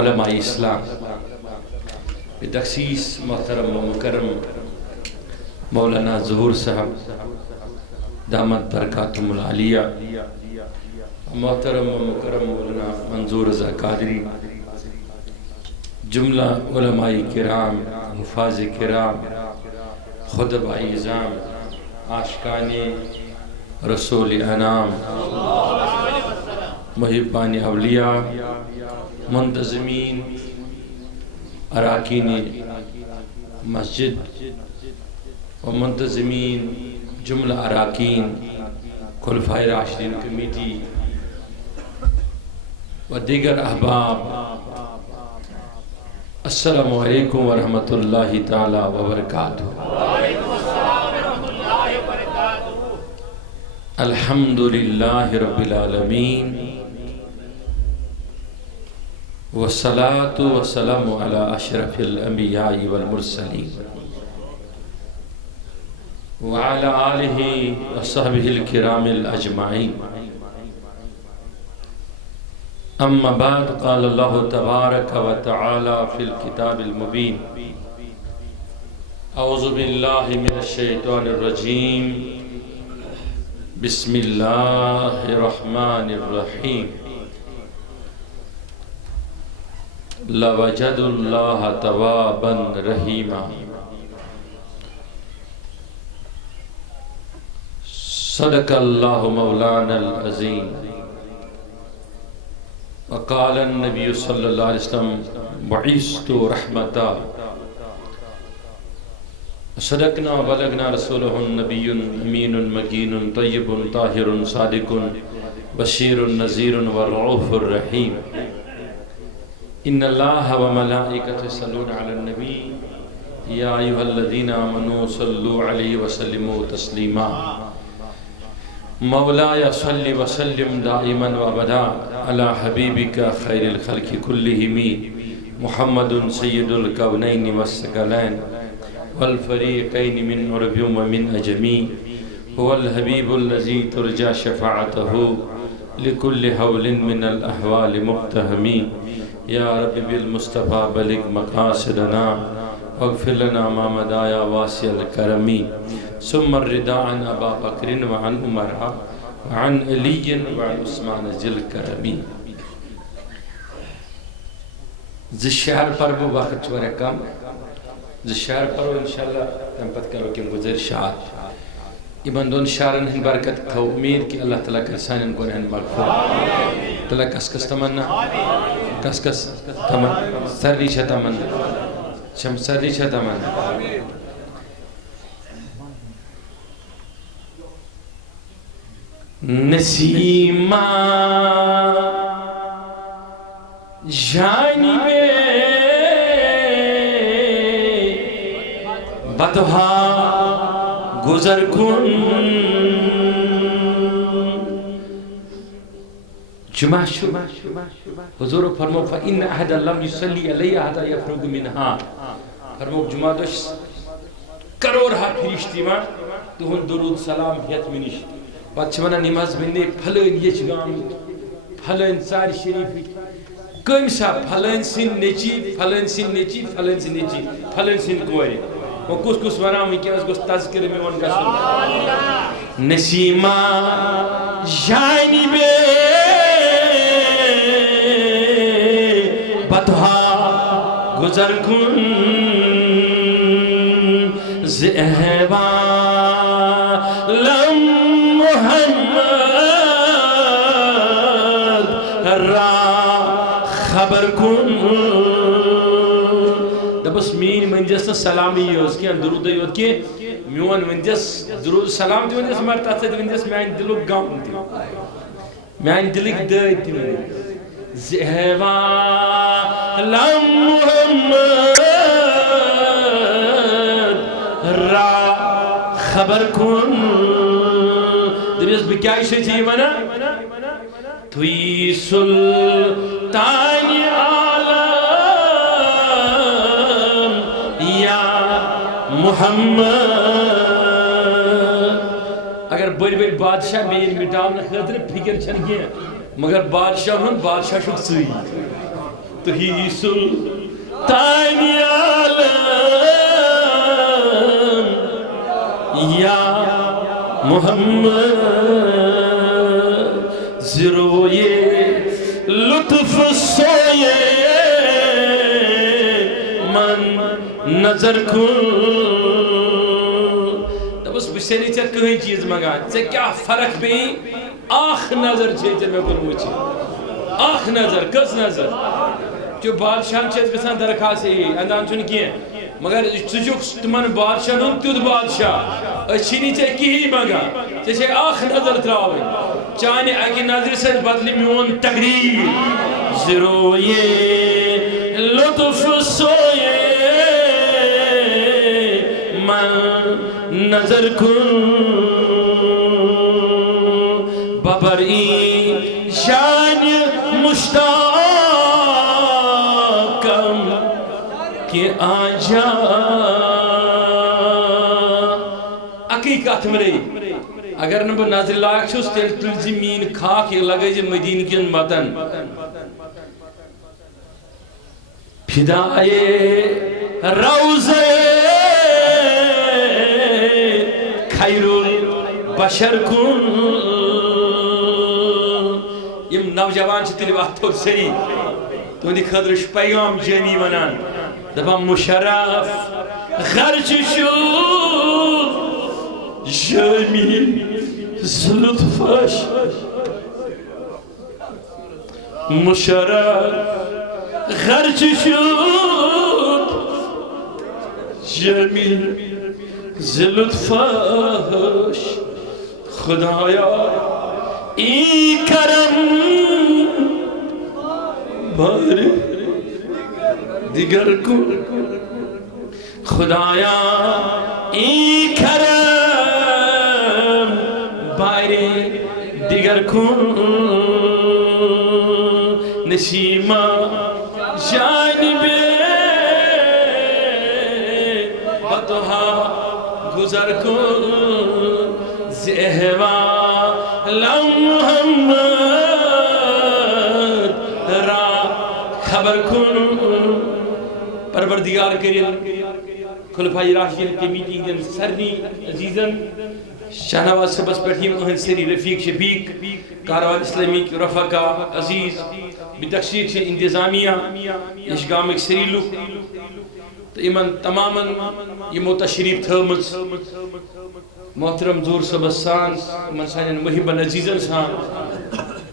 علماء اسلام بتخصیص محترم و مکرم مولانا ظہور صاحب دامت برکاتہم العالیہ، محترم و مکرم مولانا منظور رضا قادری، جملہ علماء کرام، حفاظ کرام، خطباء اعظام، عاشقان رسول انام، محبان اولیاء، منتظمین، اراکین مسجد و منتظمین، جملہ اراکین، خلفائے راشدین کمیٹی و دیگر احباب، السلام علیکم ورحمۃ اللہ تعالی وبرکاتہ۔ الحمدللہ رب العالمین، والصلاة والسلام على اشرف الانبیاء والمرسلین وعلى آلہ وصحبہ الکرام الاجمعین، اما بعد، قال اللہ تبارک و تعالی فی الکتاب المبین، اعوذ باللہ من الشیطان الرجیم، بسم اللہ الرحمن الرحیم، لَوَجَدُ اللَّهَ تَوَابًا رَحِيمًا۔ صدق اللہ مولانا العظیم، وقال النبی صلی اللہ علیہ وسلم بعثت رحمتا، صدقنا وبلغنا رسولہ النبی امین مکین طیب طاہر صادق بشیر نذیر ورعوف الرحیم، ان اللہ و ملائکۃ یصلون علی النبی یا ایھا الذین آمنوا صلوا علیہ وسلموا تسلیما، مولایا صلی وسلم دائما و ابدا علی حبیبک خیر الخلق کلہم محمد سید الکونین والثقلین والفریقین من عرب و من عجم، هو الحبیب الذی ترجى شفاعته لكل حول من الاحوال مقتحم، یا رب بالمصطفیٰ بلغ مقاصدنا واغفر لنا ما مضى یا واسع الکرم، ثم الرضا عن ابا بکر وعن عمر وعن علی وعن عثمان ذی الکرم۔ زِ شہر پر وہ وقت چورے کم، زِ شہر پر وہ انشاءاللہ ہم پتہ کرو کہ گزرشات یہ بندون شہرن ہن برکت کھو، امید کہ اللہ تعالیٰ کا سانن کو رہن مغفر، تعالیٰ کس کس تمنا، کس کس تمنا، سری چھا تمنا، شم سری چھا تمنا، نسیمہ جانی میں بدہا گزر کن، جمعہ شروع حضور فرمو فَإِنَّ أَحَدَ لَمْ يُصَلِّ عَلَيَّ حَتَّى يَفْرُغُ مِنْهَا، فرمو جمعہ دوش کروڑ ہا پھرشتی ماں تہن درود سلام ہیت منش، پتہ چھونا نماز بندے پھلین یہ گام پھلین ساری شریفی کم سا پھلین سن نیچی پھلین سن نیچی پھلین سن نیچی پھلین سن کوئی وہ کس ورام ہی کیا اس کو تذکر میں ان کا سن نسیمہ جانی بے بدہا گزر کن، زہوالم محمد را خبر کن، دبس مین منجس سلامی یوز کی درود یوز کی میون منجس درود سلام دی منجس مرتا سے منجس میں دلو گام دی میں دلک دے دی زہوالم محمد را خبر کن، دبیس بکیائی سے چاہیے منا توی سلطان عالم یا محمد، اگر بڑی بڑی بادشاہ میں مٹاؤں خاطر فکر چھن گیا، مگر بادشاہ ہن بادشاہ شک سوئی تہی سلطان عالم یا محمد زروئے لطف سوئے من نظر کن دبس بسیری چاہ کہیں چیز مگا چاہ کیا فرق بھی آخ نظر چھے چاہ میں کن موچی آخ نظر کس نظر جو بادشاہ چھے گسان درخواست ہے اندان چون کیے مگر چجوک تمن بادشاہ نون تیود بادشاہ اچھینی چاہ کی ہی مگا چاہ آخ نظر تراوی چاہنے اگی نظر سے بدلی میون تقریر زروئے لطف سوئے من نظر کن ببرئی شان مشتاقم کہ آجا حقیقت مرئی اگر نبو نظر لاغ چھوس تیل تل زمین خاک یہ لگے جی مدین کین مدن فدائے روزے خیر البشر کن یم نوجوان چھ تیلی وقت ہوت سری تو دی خدرش پیغام جنی ونان دبا مشرف غرچ شو جمیل زلطفش مشرف غرچ شو جمیل زلطفش خدایا ای کرم بار دیگر کو خدایا ای کرم بار دیگر کو نسیمہ جانب بطہا گزر کو زہوا محمد را خبر کن پروردگار کریم خلفاء راشدین کے میٹنگ دن سرنی عزیزن شاہنواز سبس پٹھیم اہن سری رفیق شفیق کاروان اسلامی کی رفقہ عزیز بتخشیق سے انتظامیہ اشگامک سری لوگ تو ایمن تماما یہ متشریف تھرمز محترم زور سبسان من سانین محبن عزیزن سان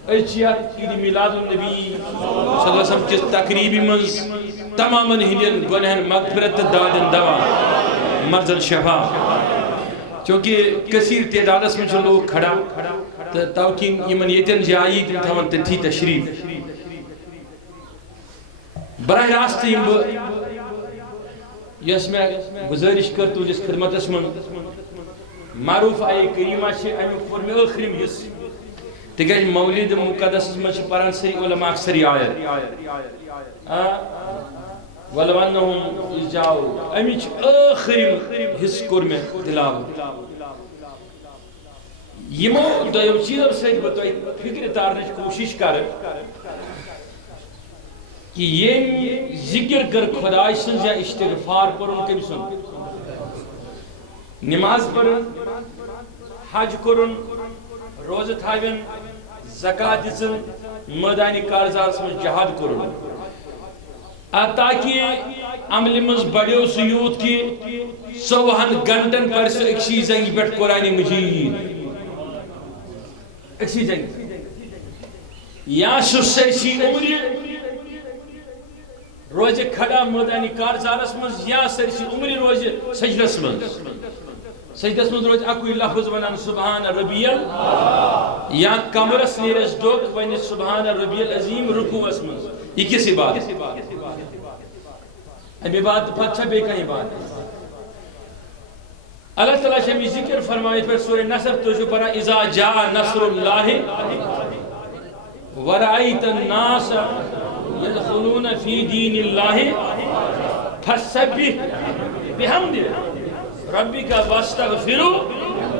اچھیات عید میلاد النبی صلی اللہ علیہ وسلم کس تقریبی منز تماما ہندین گنہن مغفرت دادن دوا مرزن شفا چونکہ کثیر تعدادس میں جو لوگ کھڑا تاکہ ایمن یتن جائی تم تھا تھی تشریف براہ راست یس میں گزارش کرتو جس خدمت اسمن معروف آئی کریمہ سے امی پر میں آخریم یس تکیج مولد مقدس میں سے پران سے علماء اکثری آیت وَلَوَنَّهُمْ اِجْجَاؤُ امی چھ آخریم حص کر میں دلاو یمو دویم چیز اب سے بتائی فکر تارنش کوشش کر کہ یہ ذکر کر خدای سن یا استغفار پر ان کے بھی سن نماز پر حج کرن روز تھائیون زکاة دزن مدانی کارزار سمجھ جہاد کرن تاکہ عمل مز بڑیو سیوت کی سوہن گھنٹن پر سے اکسی زنگ بیٹھ قرآن مجید اکسی زنگ یا سرسی عمری روز کھڑا مدانی کارزارس مز یا سرسی عمری روز سجدس مز سجدس مز روز اکوی لفظ ونان سبحان ربی یا کمرس نیرس دوک ونی سبحان ربی العظیم رکوع اسمز یہ کسی بات امی بات پچھا بے کہیں بات اللہ تعالیٰ شمی ذکر فرمائے پر سورہ نصر تو جو پڑھا اذا جاء نصر اللہ ورائیت الناس يدخلون في دين الله فسبح بحمد ربك واستغفره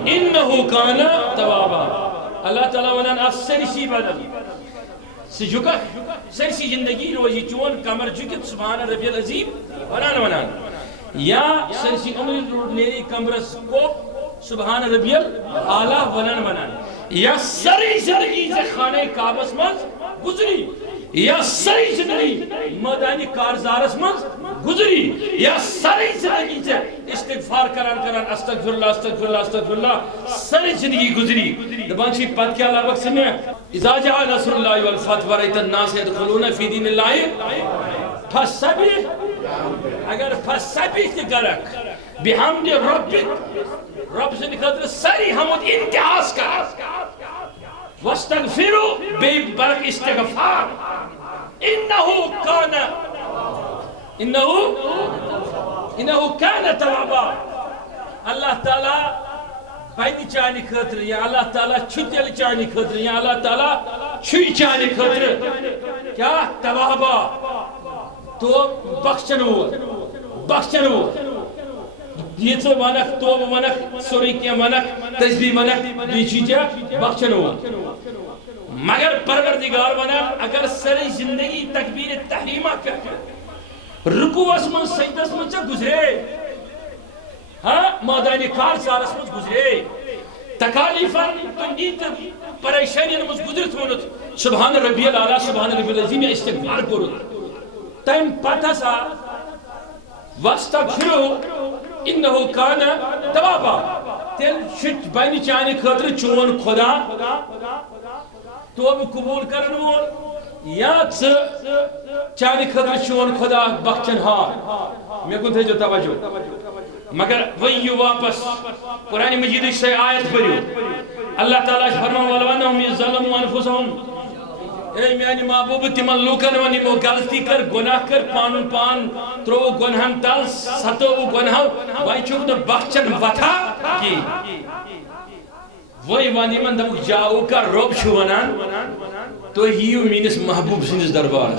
انه كان توابا اللہ تعالیٰ ونان اثر اسی بدل سجھکا سرسی زندگی روزی چون کمر جھکت سبحان ربی العظیم ونان یا سرسی عمر نیری کمرس کو سبحان ربی الاعلیٰ ونان یا سری زندگی سے خانہ کعبس مز گزری یا سری زندگی میدانی کارزارس مز گزری یا سری زندگی سے استغفار کران استغفر اللہ استغفر اللہ استغفر اللہ سری زندگی گزری دبان چی پت کیا اللہ وقت میں اذا جاء نصر اللہ والفتح ورأیت الناس يدخلون فی دین اللہ فسبح اگر فسبح تکرک بحمد ربک رب سے خاطر سری حمد انتہاس کر واستغفروا بے برق استغفار انہو کان توابا اللہ تعالیٰ بینی چانی خاطر یا اللہ تعالیٰ چھتیل چانی خاطر یا اللہ تعالیٰ چھوئی چانی خاطر کیا توابا تو بخشن ہو یہ تو منک توب منک سوری کیا منک تسبیح منک بیچی جا بخشن ہو مگر پروردگار منک اگر سری زندگی تکبیر تحریمہ کر رکوع اسمن سجدس من چا گزرے ہاں مادانی کار سارس من گزرے تکالیفا تنگیت پریشانی نمز گزرت منت سبحان ربی العالی سبحان ربی العظیم استغفار کرت تیم پتہ سا واستغفروا انہو کان توابا تیل شت بینی چانی خاطر چون خدا توب قبول کرن وول یا چانی خاطر چون خدا بخشن ہاں میں کن تھے جو توجہ مگر وہی واپس قرآن مجید سے آیت پڑھو اللہ تعالیٰ فرمان والوانہم یظلموا انفسہم اے میانی محبوب تمن لوکن ونی مو غلطی کر گناہ کر پان ترو گناہن تل ستو گناہ وائی چھوک نہ بخشن وطا کی وہی وانی من دمک جاؤ کا رب چھو ونان تو ہیو مینس محبوب سنس دربار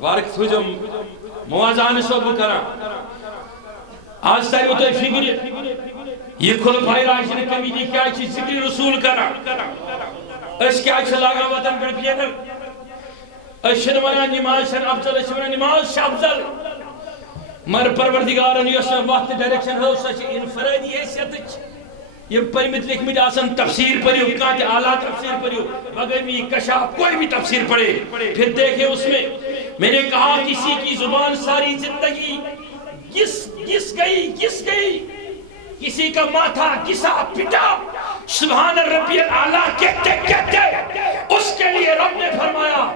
وارک تو جو موازان سو بکرا آج تاری وہ تو فکر یہ کھل پائی راشن کمیٹی کیا چیز ذکر رسول کرا اس کیا چلاگا وطن پر پیدر اشن ونا نماز شن افضل اشن ونا نماز شن افضل مر پروردگارن یوسن وقت ڈائریکشن ہو سچ انفرادی حیثیت یہ پرمت لکھ مجھے آسان تفسیر پڑھیو کانتے آلہ تفسیر پڑھیو اگر بھی کشاف کوئی بھی تفسیر پڑھے پھر دیکھیں اس میں نے کہا کسی کی زبان ساری زندگی گس گئی کسی کا ماتھا کسا پٹا سبحان ربی الاعلیٰ کہتے اس کے لیے رب نے فرمایا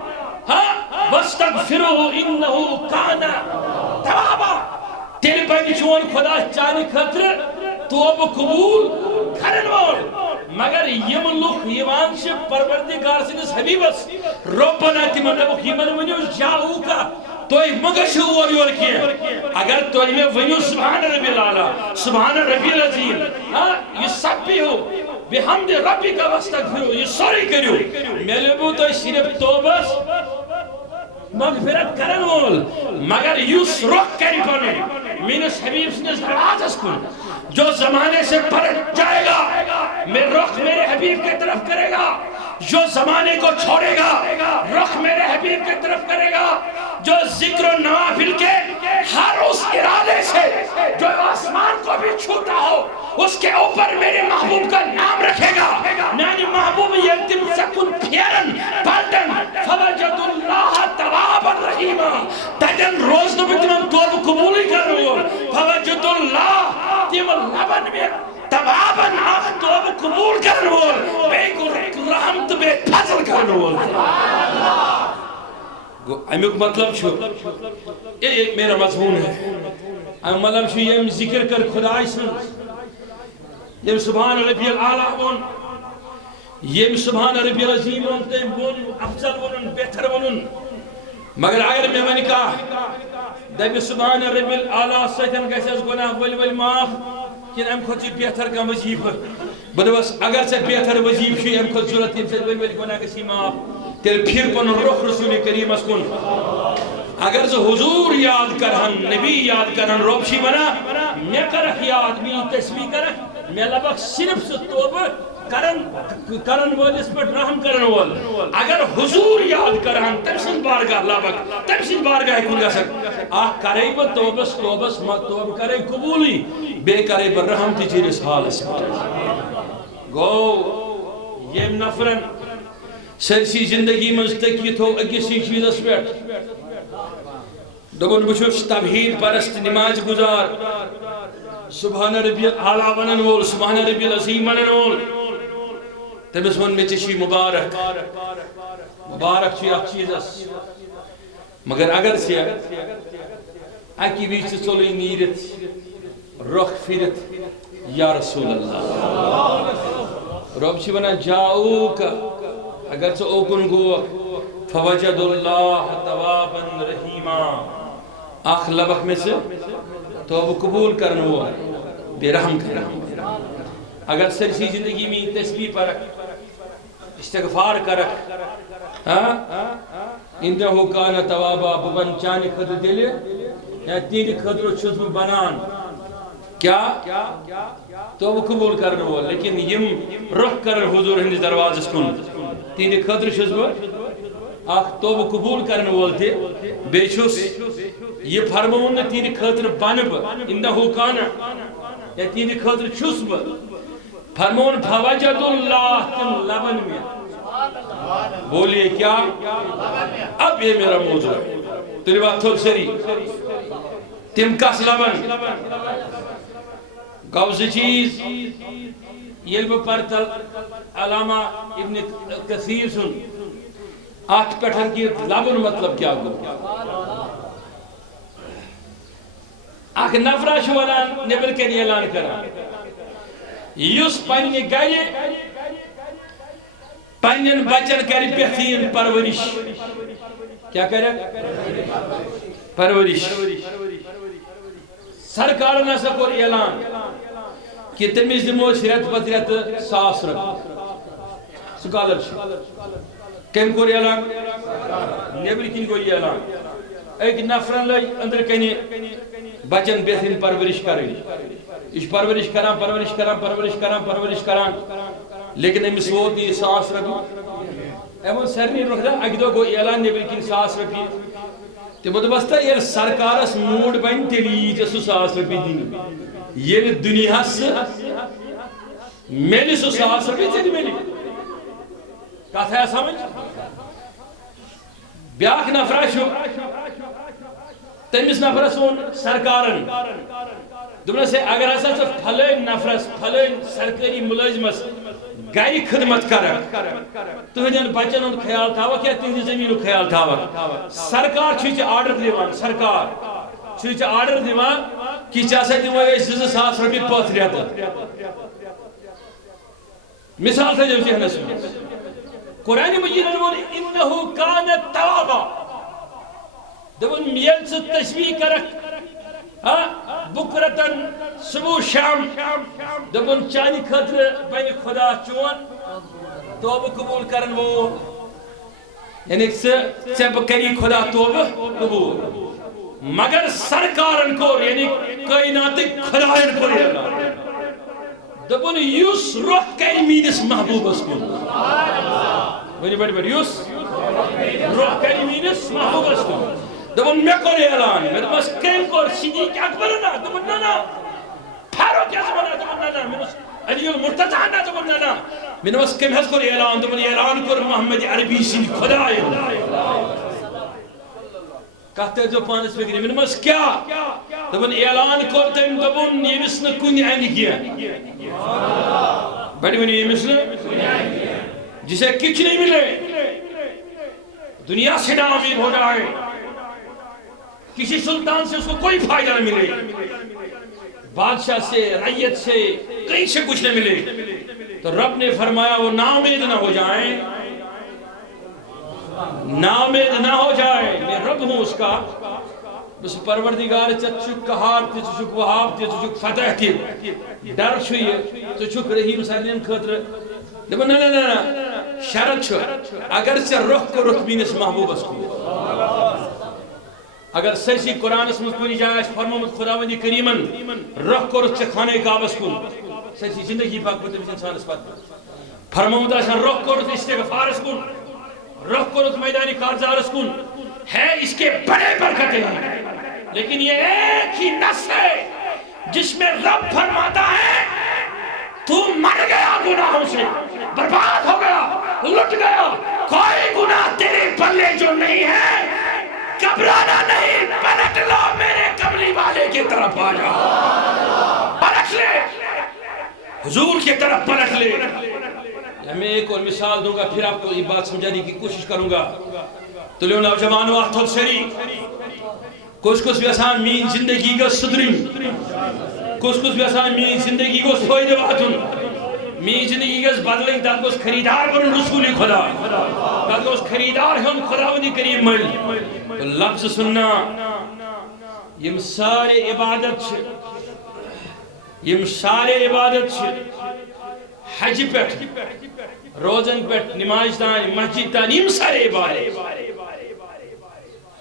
ہاں وَاسْتَغْفِرُهُ إِنَّهُ كَانَ تَوَابًا تیل پہنی چون خدا چانی خطر توب قبول کرن وول مگر یم لوک یوان چھ پروردگار سنس حبیبس ربنا تمن دبک یمن ونیو جاؤ کا توی مگش اور یور کی اگر توی میں ونیو سبحان ربی الاعلیٰ سبحان ربی العظیم یہ سب بھی ہو بحمد ربی کا واستغفرو یہ سوری کریو میں لبو تو صرف توبس مغفرت کرن وول مگر یوس رخ کری پنو مینس حبیب سنس درازس کن جو زمانے سے پلٹ جائے گا میں رخ میرے حبیب کے طرف کرے گا جو زمانے کو چھوڑے گا رخ میرے حبیب کے طرف کرے گا جو ذکر و نوافل کے ہر اس ارادے سے جو آسمان کو بھی چھوٹا ہو اس کے اوپر میرے محبوب کا نام رکھے گا یعنی محبوب یکتم سکن پھیرن پلٹن فوجد اللہ توابا رحیما تجن روز تو بکتن توب قبولی کرنو فوجد اللہ تیم لبن میں توابا توب قبول کرنو بے رحمت بے فضل کرنو امیک مطلب چھو ایک میرا مضمون ہے امیک مطلب چھو یہ ذکر کر خدای سن یہ سبحان ربی الاعلیٰ ون یہ سبحان ربی العظیم ون تیم ون افضل ون بہتر ون مگر اگر میں نے کہا دبی سبحان ربی الاعلیٰ سیدن گیسے اس گناہ ولی معاف کن ام خود بہتر کا وظیف بدوس اگر سے بہتر وظیف شی ام خود ضرورت یم سے ولی گناہ کسی معاف تیل پھر پن رخ رسول کریم اس کن اگر سے حضور یاد کرہن نبی یاد کرہن روبشی بنا میں کرخ یاد میں تسبیح کرخ میں لبک صرف سے توبہ کرن وولس پر رحم کرن وول اگر حضور یاد کران تم سن بارگاہ لابک تم سن بارگاہ کن گسک آہ کرے با توبس توب کرے قبولی بے کرے با رحم تی چیرس حالس گو یہ نفرن سرسی زندگی مزتکی تھو اگسی چیزس پیٹ دبن بچوش توحید پرست نماز گزار سبحان ربی اعلیٰ ونن وول سبحان ربی العظیم ونن وول تمس ون میں چشی مبارک مبارک چی اخ چیزس مگر اگر سے اکی بیچ چلوی نیرت رخ پھرت یا رسول اللہ رب چی بنا جاؤک اگر سے اوکن گو فوجد اللہ توابا رحیما آخ لبخ میں سے توب قبول کرنا ہوا بے رحم کرنا اگر سرسی زندگی میں تسبیح پرک استغفار کرک انہو کانا توابا ببن چانی خدر دلے یا تین خدر چھزم بنان کیا توب قبول کرنا ہوا لیکن یم رخ کر حضور ہندی دروازس کن تین خدر چھزم آخ توب قبول کرنا ہوا تھے بے چھس یہ فرمون تین خطر بنب انہو کانا یا تین خطر چھسب فرمون فوجد اللہ تم لبن میں بولیے کیا اب یہ میرا موضوع ہے تلی بات تھوڑ سری تم کس لبن گوز چیز یلب پرتل علامہ ابن کثیر سن آٹھ پٹھن کی لبن مطلب کیا گو آخ نفرہ شوالان نبل کے لیے اعلان کرا یس پنی گری پنین بچن کری بہترین پرورش کیا کرے پرورش سرکار نے سکور اعلان کہ تمیز دموش ریت پتریت 100 رپ سکالرشپ کم کو اعلان نیبر کن کو اعلان ایک نفرن لئی اندر کنی بچن بہترین پرورش کریں اس پرورش کران لیکن امس ووت یہ 100 رپی ایمن سرنی رکھ دا اگہ دو گو اعلان نیبر کن 100 رپی تمو دبستا یہ سرکارس موڈ بن تیلی یہ 100 رپی دین یہ دنیا سے میلی 100 رپی تیلی میلی کہا تھا سمجھ بیاک نفرہ شو تمیز نفرہ سون سرکارن دمنا سے اگر ایسا تو پھلین نفرس پھلین سرکاری ملازمس گئی خدمت کرا تو جن بچن ان خیال تھاوا کیا تین زمینو خیال تھاوا سرکار چھوچ آرڈر دیوان سرکار چھوچ آرڈر دیوان کی چاسے دیوان ایس 2,000 رپی پتھ ریتا مثال تھا جب چہنے سن قرآن مجید انہوں انہو کان توابا دبن میل سے تشبیح کرک بکرتن صبح شام دبن چانی خطر بین خدا چون توبہ قبول کرن وہ یعنی سے بکری خدا توبہ قبول مگر سرکارن کو یعنی کائنات خدایان کو دبن یوس روح کئی مینس محبوب اس کو بڑی یوس روح کئی مینس محبوب اس کو دبن میں کو اعلان میں بس کہیں کو صدیق اکبر نا دبن نا فاروق اعظم نا دبن نا میں علی المرتضی نا دبن نا میں بس کہیں ہس کو اعلان دبن اعلان کو محمد عربی سن خدا کہتے جو پانس فکری میں بس کیا دبن اعلان کو تم دبن یہ مسن کن عین کیا بڑی بنی یہ مسن جسے کچھ نہیں ملے دنیا سے نامید ہو جائے کسی سلطان سے اس کو کوئی فائدہ نہ ملے بادشاہ سے رعیت سے کہیں سے کچھ نہ ملے تو رب نے فرمایا وہ نامید نہ ہو جائیں نامید نہ ہو جائے میں رب ہوں اس کا بس پروردگار چچک قہار تی چچک وہاب تی چچک فتح تی ڈر چھوئی چچک رحیم سرنین خطر دبن نا شرط چھو اگر سے رخ کو رخ بینس محبوب اس کو اگر سرسی قرآن اس مذکوری جائے فرمومت خداوندی کریمن رخ کو رخ چکھانے کعبہ اس کو سرسی زندگی پاک بہت انسان اس بات فرمود آسان رخ کرت استغفارس کن، رخ کرت میدانی کارزارس کن، ہے اس کے بڑے برکتیں ہیں، لیکن یہ ایک ہی نص ہے جس میں رب فرماتا ہے تو مر گیا گناہوں سے، برباد ہو گیا، لٹ گیا، کوئی گناہ تیرے پلے جو نہیں ہے، گھبرانا نہیں، پلٹ لو، میرے کملی والے کی طرف آ جا، پلٹ لے، حضور کی طرف پلٹ لے۔ میں ایک اور مثال دوں گا، پھر آپ کو یہ بات سمجھانے کی کوشش کروں گا۔ تو لیو نوجوانو اتھل سری کچھ ویسان مین زندگی گس سدرین، کچھ ویسان مین زندگی گس فائدہ واتن، مین زندگی گس بدلیں، تک گوس خریدار بنن رسول خدا، تک گوس خریدار ہم خداوندی کریم مل۔ تو لفظ سننا، یم سارے عبادت یم سارے عبادت حج پیٹ، روزن پیٹ، نماز تان، مسجد تان، یم سارے عبادت،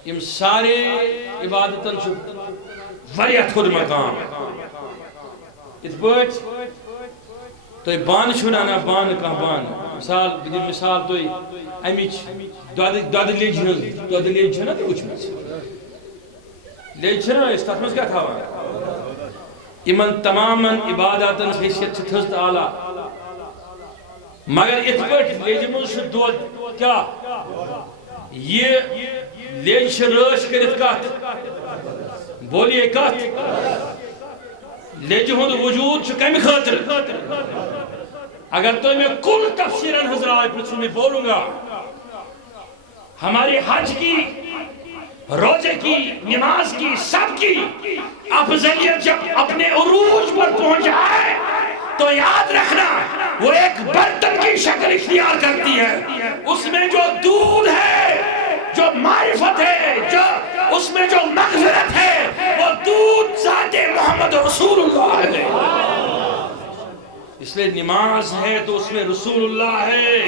یم سارے عبادتن چھو وریعہ خود مقام۔ اس پوچھ تو بان چھونا بان کا بان، مثال تو امیچ داد لیج چھنا تو اچھ میں لیج چھنا اس تحمس کیا تھا ایمن تماما عباداتن حیثیت چھتھست آلہ، مگر اس پوچھ لیج منش دود کیا یہ لیج رش کرت کات، بولیے کات، لیج ہند وجود کمی خاطر، اگر تو میں کل تفسیرن حضرات پرسوں میں بولوں گا، ہماری حج کی، روزے کی، نماز کی، سب کی افضلیت جب اپنے عروج پر پہنچ جائے تو یاد رکھنا وہ ایک برتن کی شکل اختیار کرتی ہے، اس میں جو دودھ ہے، جو معرفت ہے، جو اس میں جو مغفرت ہے، وہ دودھ ذات محمد رسول اللہ ہے۔ اس لئے نماز ہے تو اس میں رسول اللہ ہے،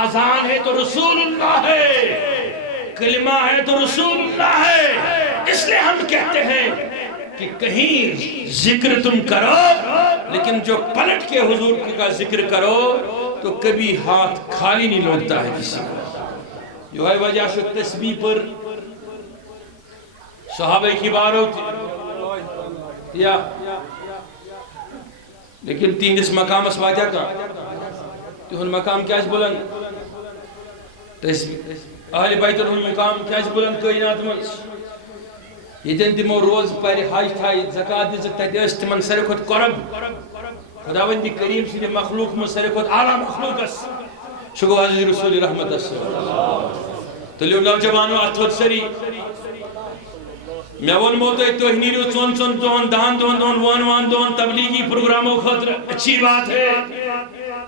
آذان ہے تو رسول اللہ ہے، کلمہ ہے تو رسول اللہ ہے۔ اس لئے ہم کہتے ہیں کہ کہیں ذکر تم کرو، لیکن جو پلٹ کے حضور کا ذکر کرو تو کبھی ہاتھ خالی نہیں لوٹتا ہے کسی کو۔ جو ہے وجہ سے تسبیح پر صحابہ کی بار ہوتی یا لیکن تین اس مقام اس واجہ کا تو ہن مقام کیا اس بلند اہل بیت انہن مقام کیا اس بلند کائنات میں یہ دن تمو روز پر حج تھائی زکاة دزت تیس تمن سرکت قرب خداوندی کریم سے مخلوق میں سرکت اعلیٰ مخلوق اس شکو حضرت رسول رحمت اس تو لیو نوجوانو اتھوت سری میں ون موتو توہی نیریو چون چون دون دہان دون دون وان وان دون تبلیغی پروگراموں خاطر اچھی بات ہے،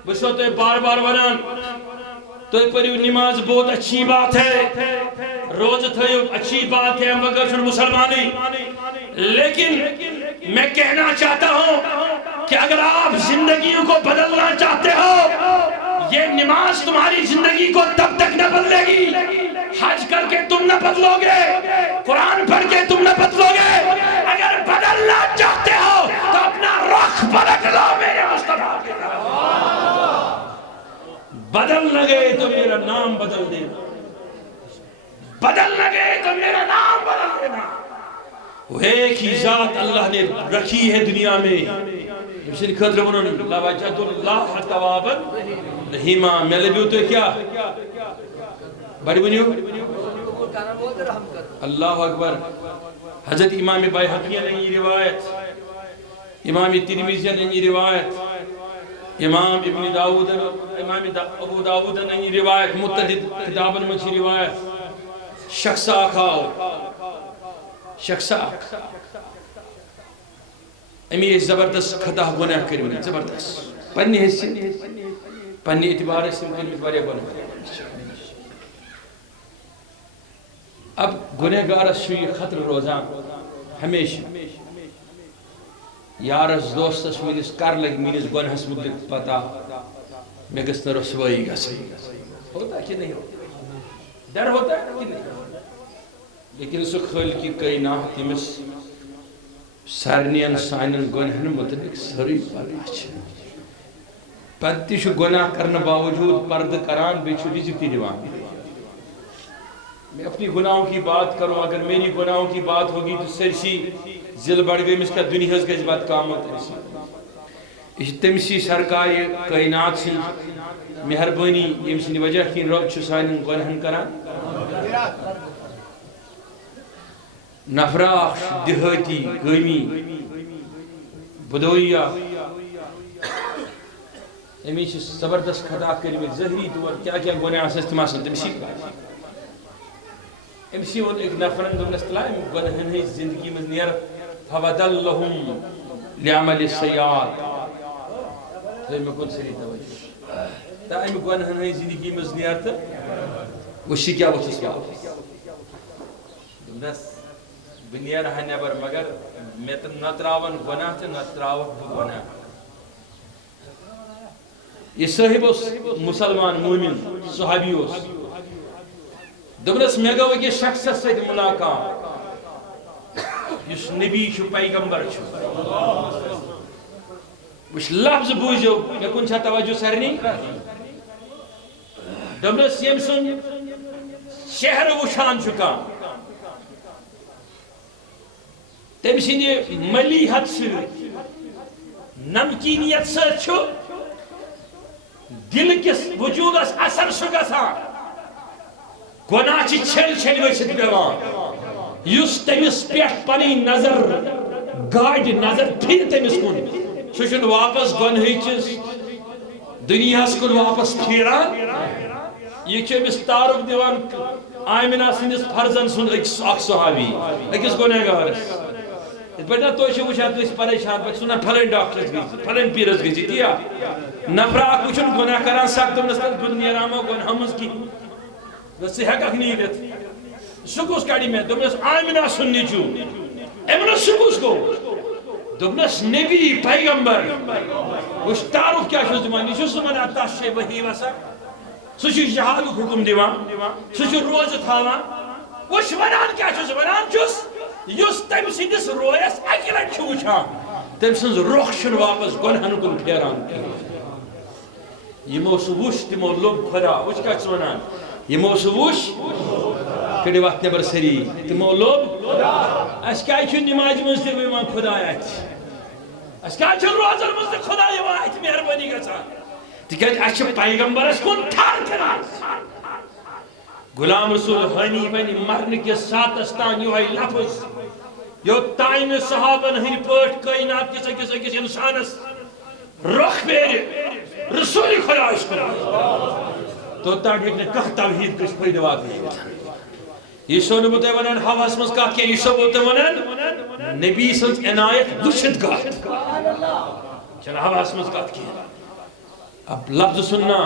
بسو تو بار بار وران تو پریو نماز بہت اچھی بات ہے، روز تھیو اچھی بات ہے، مگر شن مسلمانی، لیکن میں کہنا چاہتا ہوں کہ اگر آپ زندگیوں کو بدلنا چاہتے ہو، یہ نماز تمہاری زندگی کو تب تک نہ بدلے گی، حج کر کے تم نہ بدلو گے، قرآن پڑھ کے تم نہ بدلو گے، اگر بدلنا چاہتے ہو تو اپنا رخ پلٹ لو میرے مصطفیٰ کی طرف، بدل لگے تو میرا نام بدل دینا، بدل لگے تو میرا نام بدل دینا۔ وہ ایک ہی ذات اللہ نے رکھی ہے دنیا میں، امسن خطر ونن لا وجہت اللہ توابا رحیمہ، میں لبیو تو کیا بڑی بنیو اللہ اکبر۔ حضرت امام بیہقی نے یہ روایت، امام ترمذی نے یہ روایت، امام ابن داؤد، امام ابو داؤد نے یہ روایت، متعدد کتابن میں یہ روایت، شخص آکھاؤ شخص امی زبردست خطا گناہ کریم زبردست پنی حیثیت پنی اعتبار سے ممکن بارے گناہ۔ اب گنہگار شوی خطر روزان ہمیشہ یارس دوستس مینس کر لگ مینس گنہس متعلق پتا میں گژھِ نہٕ رسوائی گژھٕنۍ، ہوتا کہ نہیں ہوتا، ڈر ہوتا ہے کہ نہیں، لیکن سو خالقی کائنات یمس سارنین سانین گنہن متعلق ساری پتہ چھ، پتہ چھ گناہ کرنے باوجود پردہ کران بیچ رزق تہ دیوان. میں اپنی گناہوں کی بات کروں, اگر میری گناہوں کی بات ہوگی تو سرسی ذل بڑھ گئی مس کا دنیا گز بات قامت یہ تمسی سرکار کائنات سی مہربانی یم سن وجہ کن رب چھ سان گناہن کران. نفراخ دہاتی گامی بدویا امی زبردست خطا کرمت ظہری طور کیا گناہ تم تمسی امسی وون ایک نفرن دوپنس تلا گناہن ہن زندگی مز نیر فبدل لهم لعمل السیئات تو میں کون سری توجہ تا ام گناہن ہن زندگی مز نیر تو وشی کیا وچس کیا دوپنس بنیر ہن نبر مگر میں تو نہ تراون گناہ تو نہ تراو گناہ. یہ صاحب مسلمان مومن صحابی اس دبرس میں گو کہ شخص سے ملاقات اس نبی چھ پیغمبر چھ وش لفظ بوجو میں کن چھا توجہ سرنی دبرس یم سن شہر وشان چکا تم سند ملیحت سے نمکینیت سے چھو دل کس وجودس اثر چھ گژھان گناہ چھ چھل چھل ورست پیوان یس تمس پہ پنی نظر گاڑ نظر پھر تمس کن سہ واپس گنہچس دنیا کن واپس پھیران یہ امس تعارف دیوان آمنہ سندس فرزن سن اخ صحابی اکس گنہگارس بیٹا تو وچان تھی پریشان پہ سنا پھلن ڈاکٹرس گئی پھلن پیرس گئی تیا نفر اخ وچن گناہ کران سخت دمس بہ نیرامو گناہ مز کی ثہ ہیکھ نیرت سہ کس کڑی میں دمس آمنہ سن نیچو امن سہ کس گو دمس نبی پیغمبر وش تعارف کیا چھس دمان یہ چھس ونان تس چھ وحی وسان سہ چھ جہاد حکم دیوان سہ چھ روزہ تھاوان وش ونان کیا چھس ونان چھس یس تم سندس رویس اکہ لٹ وچان تم سن رخ چھ واپس گنہن کن پھیران یمو سہ وش تمو لوب خدا وچ کیا چھ ونان یمو سہ وش کڑی وقت نبر سری تمو لوب اس کیا چھ نماز مز تہ یوان خدایا اس کیا چھ روزن مز تہ خدا یوان مہربانی گژھان تکیاز اس چھ پیغمبرس کن ٹھار کران. غلام رسول ہنی بنی مرن کے ساتھ تان یہ لفظ یو تائن صحابن ہند پٹ کائنات کس اکس اکس انسانس رخ پھیر رسول خدا تو تان ہیک نہ کانٛہہ توحید گژھِ فٲیدٕ واتنٲیِتھ. یہ چھو نہٕ بہٕ تۄہہِ ونان ہوہس منٛز کتھ کینٛہہ یہ چھو بہٕ تۄہہِ ونان نبی سٕنٛز عنایت وٕچھِتھ کتھ چھنہٕ ہوہس منٛز کتھ کینٛہہ. اب لفظ سننا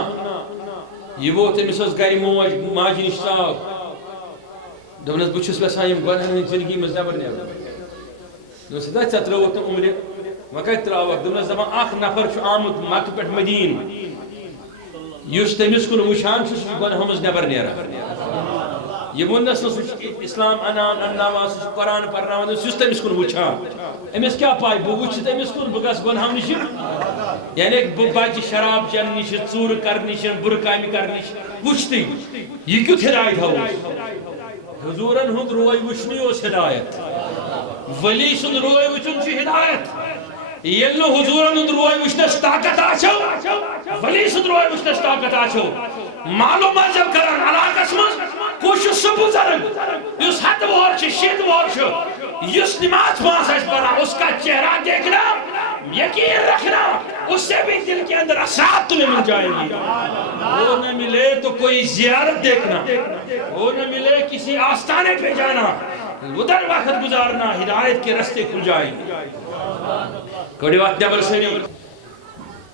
یہ وہ تمس گر موج ماجہ نش ژاو دپنس بہ چھس یژھان یم گنہن ہٕنٛدۍ زندگی منٛز نٮ۪بر نیرُن دوٚپنس ہتا ژےٚ ترٛٲوُتھ نہٕ عمرِ وۄنۍ کتہِ ترٛاوکھ دوٚپنس دپان اکھ نفر چھُ آمُت مکہ پٮ۪ٹھ مدیٖن یُس تٔمِس کُن وٕچھان چھُ سُہ چھُ گنہو منٛز نٮ۪بر نیران یہ ووننس نہٕ سُہ چھُ اسلام انناوان سُہ چھُ قرآن پرناوان یُس تٔمِس کُن وٕچھان أمِس کیٛاہ پاے بہٕ وٕچھِ تٔمِس کُن بہٕ گژھٕ گۄنہو نِش یعنی بہٕ بچہِ شراب چٮ۪نہٕ نِش ژوٗرٕ کرنہٕ نِش بُرٕ کامہِ کرنہٕ نِش وٕچھتٕے یہ کیُتھ ہدایت اوس حضوٗرن ہُنٛد روے وٕچھنُے اوس ہدایت ولی سُنٛد روے وٕچھُن چھُ ہدایت ییٚلہِ نہٕ حضوٗرن ہُنٛد روے وٕچھنس طاقت آسیو ولی سُنٛد روے وٕچھنس طاقت آسیو معلوم مذہب کران علاقس منٛز کُس چھُ سُہ بُزرگ یُس 100 وُہر چھُ 100 وُہر چھُ یُس نماز پانٛژھ آسہِ پران اس کا چہرہ دیکھنا یقین رکھنا اس سے بھی دل کے اندر اثرات تمہیں مل جائیں گی. وہ نہ ملے تو کوئی زیارت دیکھنا وہ نہ ملے کسی آستانے پہ جانا ادھر وقت گزارنا ہدایت کے رستے کھل جائیں گے. کڑی وقت نبر سری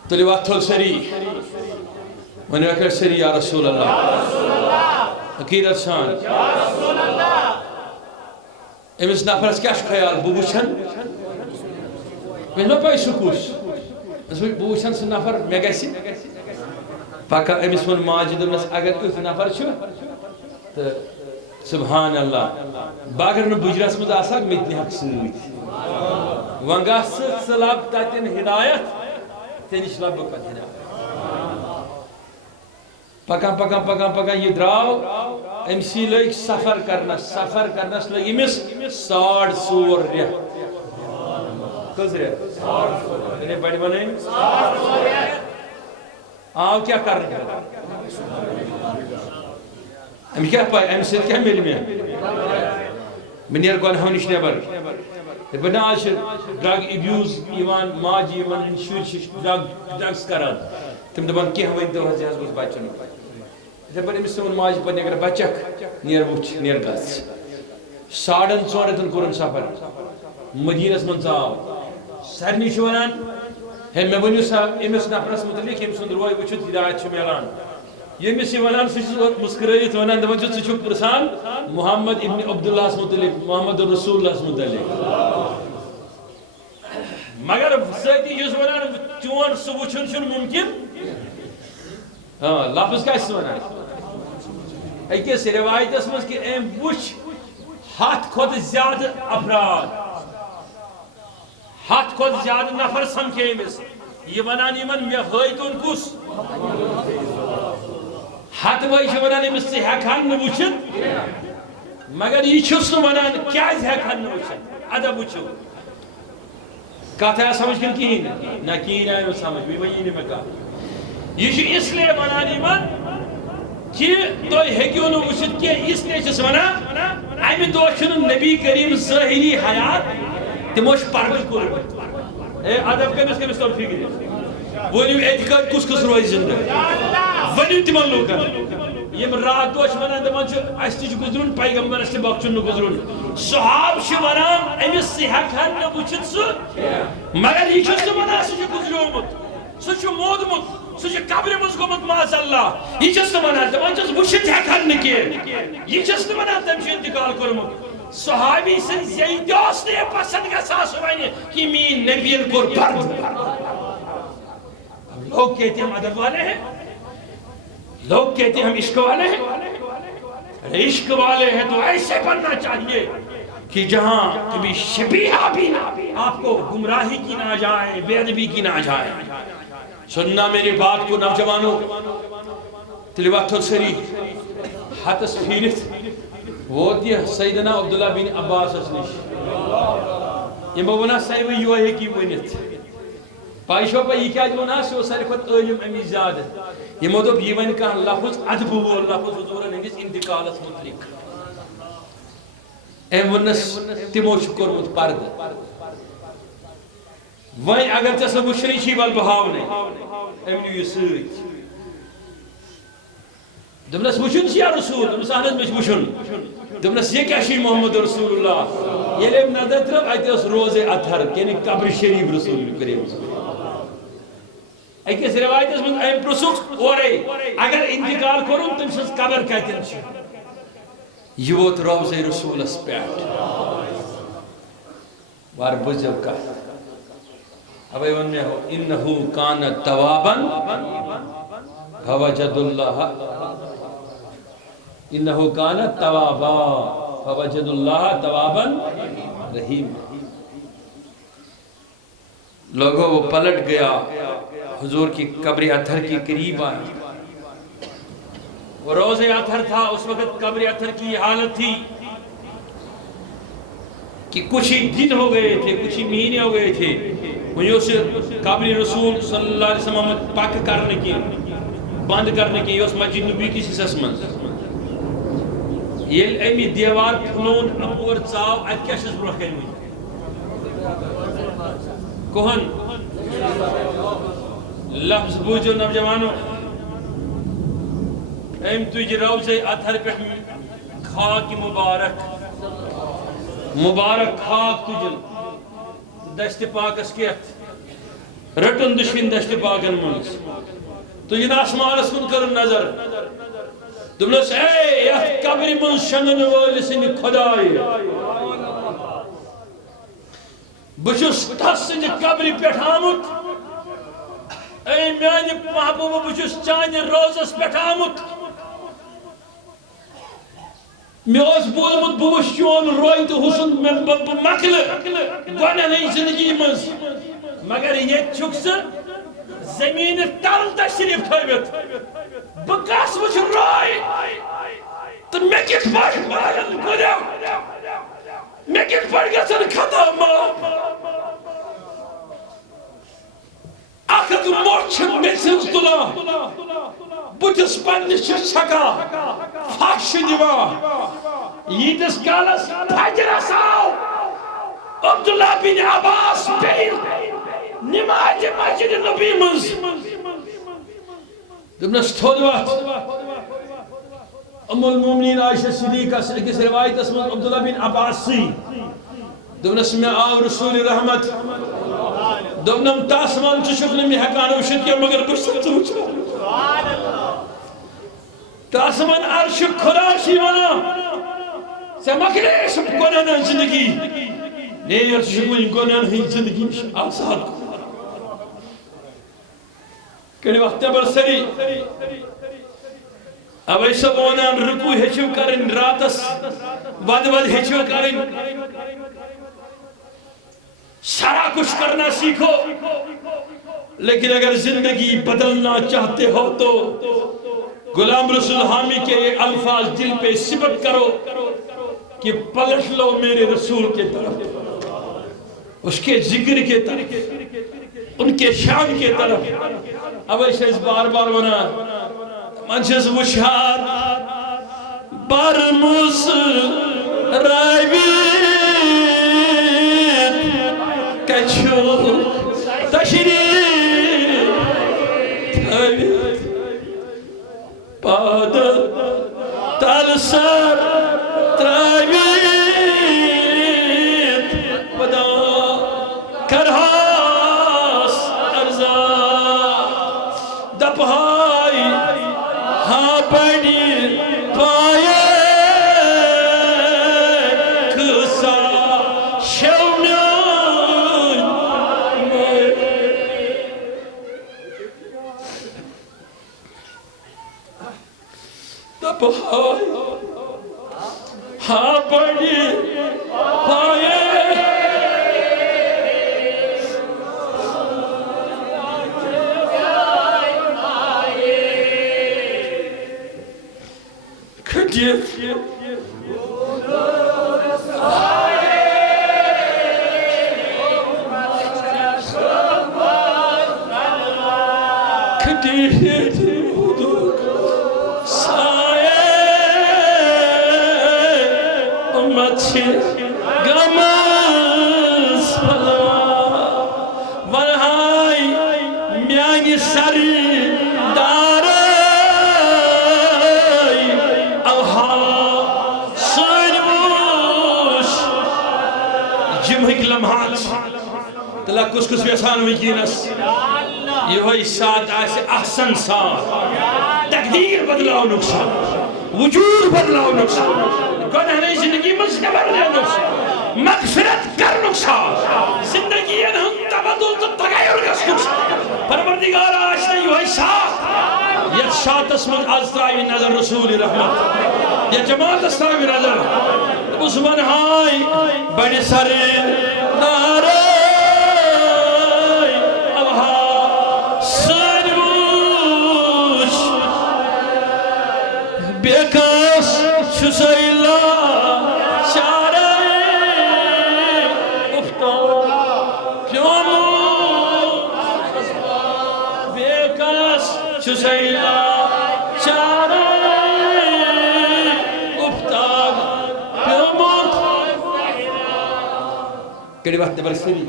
تلی وقت تھول سری ونی اکر سری یا رسول اللہ عقیدت سان امس نفرس کیا خیال بہ وچھن مےٚ چھُنہ پاے سُہ کُس بہ وچھن سُہ نفر مےٚ گژھِ پکا أمِس ووٚن ماجہِ دوٚپنس اگر یُتھ نفر چھُ تہٕ سبحان اللہ بہٕ اگر نہٕ بُجرس منٛز آسہٕ ہا مےٚ تہِ نِہکھ سۭتۍ وۄنۍ گژھ ژٕ لب تتٮ۪ن ہدایت ژےٚ نِش لب بہٕ پتہٕ ہدایت پکان پکان پکان پکان یہ دراو امسی لگ سفر کرنس لگ امس 4.5 رٮ۪تھ کٔژ رٮ۪تھ بڑِ ونٕنۍ آو کیا کرنہِ أمِس کیٛاہ پاے امہِ سۭتۍ کیٛاہ مِلہِ مےٚ نیر گۄنہو نِش نٮ۪بر دپان نہ آز چھِ ڈرگ ایبیوز یِوان ماجہِ یِمن شُرۍ چھِ ڈرگٕس کران تِم دپان کینٛہہ ؤنۍتو حظ یہِ حظ گوٚژھ بچُن یِتھَے پٲٹھۍ أمِس ووٚن ماجہِ پتہٕ اگر بچکھ نیر وٕچھ نیر گژھ 4.5 رٮ۪تن کوٚرُن سفر مدیٖنس منٛز ژاو سارنٕے چھِ ونان ہے مےٚ ؤنِو سا أمِس نفرس متعلق ییٚمہِ سُنٛد روے وٕچھِتھ ہدایت چھِ میلان ییٚمِس یہِ ونان سُہ چھُ مسکرٲیِتھ ونان دپان چھُ ژٕ چھُکھ پرژھان محمد ابن عبداللہس متعلق محمد رسولس متعلق مگر سۭتی چھُس ونان چون سُہ وٕچھُن چھُنہٕ ممکن لفظ کیٛاہ چھُس ونان أکِس رِوایتس منٛز کہِ أمۍ وٕچھ 100 کھۄتہٕ زیادٕ افراد 100 کھۄتہٕ زیادٕ نفر سمکھے أمِس یہِ ونان یِمن مےٚ ہٲیتون کُس ہتوے چھِ ونان أمِس ژٕ ہٮ۪کہٕ نہٕ وٕچھِتھ مگر یہِ چھُس نہٕ ونان کیٛازِ ہٮ۪کہٕ نہٕ وٕچھِتھ ادب وٕچھِو کتھ آیا سمجھ کِنہٕ کِہیٖنۍ نہ کِہیٖنۍ آیہِ نہٕ سمجھ بیٚیہِ وۄنی نہٕ مےٚ کتھ یہ اسلیے ونان یمن کہ تُہۍ ہیٚکِو نہٕ وٕچھِتھ کینٛہہ اسلیے چھِس ونان امہِ دۄہ چھُنہٕ نبی کریم ظٲہری حیات تِمو چھُ پردٕ کوٚرمُت ہے ادب کٔمِس کٔمِس توٚر فِکرِ ؤنِو اعتقاد کُس کُس روزِ زِندٕ ؤنِو تِمن لوٗکن یِم راتھ دۄہ چھِ ونان دپان چھِ اَسہِ تہِ چھُ گُزرُن پیغمبرس تہِ بخچُن نہٕ گُزرُن صحاب چھِ ونان أمِس ژٕ ہٮ۪کہٕ نہٕ وٕچھِتھ سُہ مگر یہِ چھُس نہٕ ونان سُہ چھُ گُزریومُت سُہ چھُ مودمُت سُہ چھُ قبرِ منٛز گوٚمُت معاذ اللہ یہِ چھُس نہٕ ونان دپان چھُس وٕچھِتھ ہٮ۪کہٕ نہٕ کینٛہہ یہِ چھُس نہٕ ونان تٔمۍ چھُ انتقال کوٚرمُت صحابی سٕنٛدۍ زیٚیہِ تہِ اوس نہٕ یہِ پسنٛد گژھان سُہ وَنہِ کہِ میٛٲنۍ نبیَن کوٚر پردٕ لوگ کہتے ہیں ہم ادب والے ہیں لوگ کہتے ہیں ہم عشق والے ہیں ارے عشق والے ہیں تو ایسے بننا چاہیے کہ جہاں کبھی شبیہ بھی آپ کو گمراہی کی نہ جائے بے ادبی کی نہ جائے سننا میری بات کو نوجوانوں تلواتو سری ہاتس پھیرت ووت یہ سیدنا عبداللہ بن عباس نش یہ بونا سیوی یو ہے کی ونت پائشو پا یہ کیا جو ناس یہ سارے خود علم امی زیادہ یہ مدب یہ ون کہاں لفظ عدبو لفظ حضور نگیس انتقالت مطلق ایم ونس تیمو شکر مت پرد وائن اگر تسا وشنی چی بال بہاونے ایم نیو یہ سوچ دمنس وشن چی یا رسول دمنس آنت مش وشن دمنس یہ کیا شی محمد رسول اللہ یہ لئے نظر طرف آئیتے اس روز اتھر یعنی قبر شریف رسول کریم ایکس روایت اس میں ایم پرسوک اورے اگر انتقال کروں تم سنس قبر کہتے ہیں یہ ووت روز رسول اس پیٹ وار بزیب کا اب ایون میں ہو انہو کان توابا فوجد اللہ انہو کان توابا فوجد اللہ توابا رحیم لوگوں وہ پلٹ گیا حضور کی قبر اتھر کی قریب آئی وہ روز اتھر تھا اس وقت قبر اتھر کی حالت تھی کہ کچھ ہی دن ہو گئے تھے کچھ ہی مہینے ہو گئے تھے وہ یہ اسے قبر رسول صلی اللہ علیہ وسلم پاک کرنے کی بند کرنے کی یہ اس مسجد نبی کی سیسس من یہ ایمی دیوار پھنون اپور چاو ات کیا شس برخ کرنی کوہن لفظ بوجھو نوجوانوں ایم تجھ روز اتھر پہ خاک مبارک مبارک خاک تجھل دشت پاکس کیت رٹن دشوین دشت پاکن منس تجھن آسمانس کن کر نظر دمنس اے یت قبر من شنن والسن خدای بچس تس سن قبر پیٹھ آمت اے میانی محبوب بچس چانی روزس پیٹھ آمت میں اس بولمت بوش چون روی تو حسن میں مکل گونا نہیں زندگی منز مگر یہ چھکس زمین تل تشریف تھوت بکاس وچ رائی تو میں کت پاٹ مارن گرم میں کت پاٹ گژھن ختم اکھ موچ میسن تلا بتس پنس چھکا فش دوا یتس کالس فجرس آو عبداللہ بن عباس بہن نماز مسجد نبی منز دبنس تھود وقت ام المومنین عائشہ صدیقہ کس روایت اسم عبداللہ بن عباس سی دبنس میں آو رسول رحمت دبنم تاسمان چشکن میں حقان وشد کیا مگر بشت توچا تاسمان عرش خراشی وانا سے مکریش گنانا زندگی نہیں عرش کوئی گنانا ہی زندگی آسان کو کڑی وقت برسری اب ایسا بونان رکو ہیچو کرن راتس ود ہیچو کرن سارا کچھ کرنا سیکھو لیکن اگر زندگی بدلنا چاہتے ہو تو غلام رسول حامی کے یہ الفاظ دل پہ ثبت کرو کہ پلٹ لو میرے رسول کے طرف اس کے ذکر کے طرف ان کے شان کے طرف اب ایسے اس بار بار ونا منچس وشار برمس رائیویت کچھو تشریف تھویت پاد تلسر ترائیویت پدا کرہاس ارزا دپہائی ہاں بڑی پائے کسا شونیان دپہائی ہاں بڑی پائے کس کس ویسان وکینس یہ ہوئی ساتھ آئیسے احسن ساتھ تقدیر بدلاو نقصان وجود بدلاو نقصان گناہنے زندگی مزدبر لے نقصان مغفرت کر نقصان زندگی انہم تبدل تو تغیر گس نقصان پروردگار آئیسے یہ ہوئی ساتھ یہ ساتھ اسمت آزترائی نظر رسول رحمت یہ جماعت استرائی نظر عثمان ہائی بڑی سرے نارے بیکاس شسیلہ شارے افتار پیامو بیکاس شسیلہ شارے افتار پیامو کڑی وقت برسلی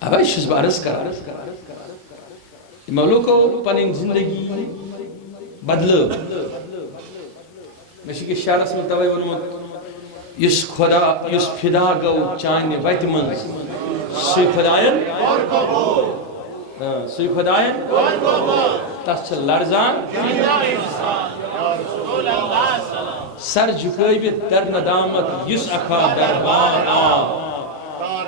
اب ایشوز بارس کر مولو کو پنین زندگی بدلو میں شکی شارس میں توائی ونمت یس خدا یس فدا گو چاہنے ویت من سوی خدایان سوی خدایان تس چھ لرزان سر جھکائی بھی در ندامت یس اکھا دربان آ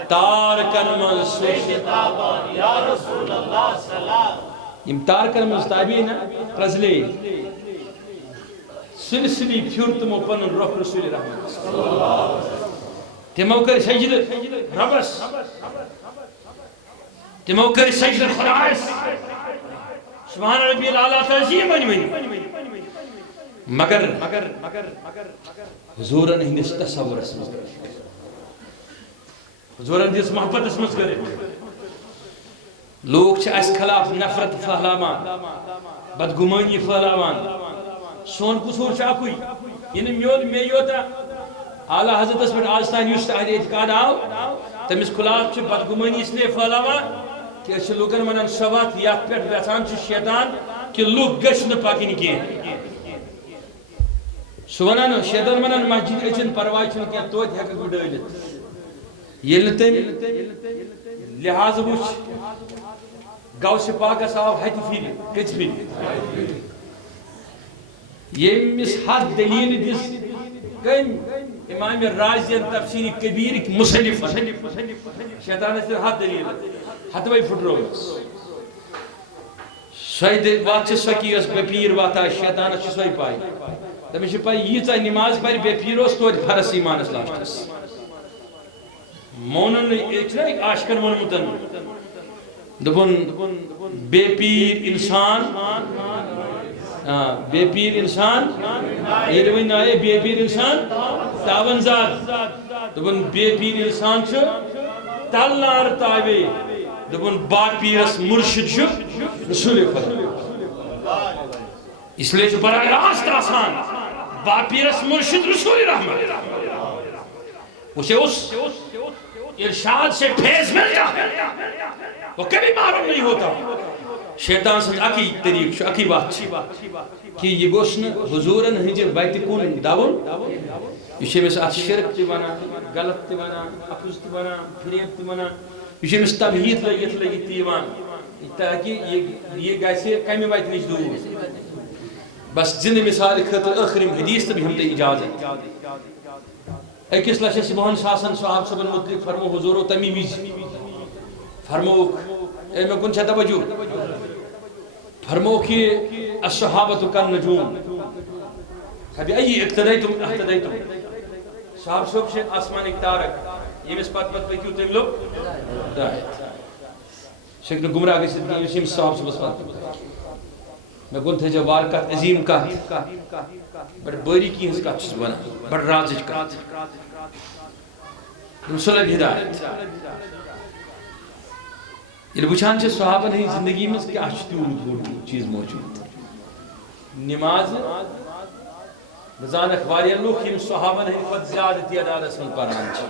تار کنمن سوشتابان یا رسول اللہ سلام یم تار کنمن ستابین رزلی سلسلی پھیورتمو پنن روح رسول رحمت تیمو کر سجد ربس تمو کر سجدہ خدایس سبحان ربی العالی تعظیم ونی مگر حضورن ہندس تصورس مز حضورن دس محبت مز کر لوگ اس خلاف نفرت پھہلاوان بدگمانی پھہلاوان سون قصور اکوئی یہ مے یوتا اعلیٰ حضرت پہ آج تین اس اہل اعتقاد آو تمس خلاف بدگمانی اس لیے پھہلاوان کہ لوکن ونان سو وت یت پہ ویسان شیطان کہ لوگ گھن پکن کی سہ ونان شیطان ونان مسجد اچھن پرواہ چھن کی توت ہیکہ بہ ڈالت ییٚلہِ تٔمۍ لحاظ وچھ غوث پاکس آو ہتہِ پھرِ کٔژِ پھرِ ییٚمِس حد دلیل دِژ کٔمۍ امام رازین تفسیر کبیر مصنف شیطانس دِژ حد دلیل ہتوے پھٹرومس سوے وات سۄ کی یۄس بے پیر واتھا شیطانس چھِ سوے پاے تٔمِس چھِ پاے ییٖژاہ نماز پرِ بے پیر اوس توتہِ فرس ایمانس لاسٹس مونن ایک آشکر مونمتن دپن بے پیر انسان یہ ون آئے بے پیر انسان تاون زاد دپن بے پیر انسان چھ تلنار تاوے دپن با پیرس مرشد چھ رسول خدا اس لیے براہ راست آسان با پیرس مرشد رسول رحمت اسے اس ارشاد سے پھیس مل جائے وہ کبھی معلوم نہیں ہوتا شیطان سے اکی طریق اکی بات کہ یہ گوشن حضورن ہنجر بیت کون داون یہ میں سے شرک تی بنا غلط تی بنا افز تی بنا فریب تی بنا یہ میں سے تبہید لگی تیوان تاکہ یہ گیسے کمی بیت نیچ دور بس زندہ مثال خطر اخریم حدیث تبھی ہم تے اجازت اکس لچھس مہن ساسن صحاب صبن متعلق فرمو حضور و تمی ویز فرمو اے میں کن چھتا بجو فرمو کہ الصحابت کن نجوم کبھی ای اقتدیتم احتدیتم صحاب صحب سے آسمان ایک تارک یہ میں پت بکیو تیم لوگ دائت شکل گمراہ گئی سے یہ صحاب صحب پت میں کن تھے جو وارکت عظیم کا بڑھ بری کی ہنس کا چیز بنا بڑھ رازج کا رسول ہدایت یہ بچھان سے صحابہ نہیں زندگی میں کیا اشتیون چیز موجود نماز نظان اخباری اللہ ہم صحابہ نہیں خود زیادہ تعداد اسمن پران چھے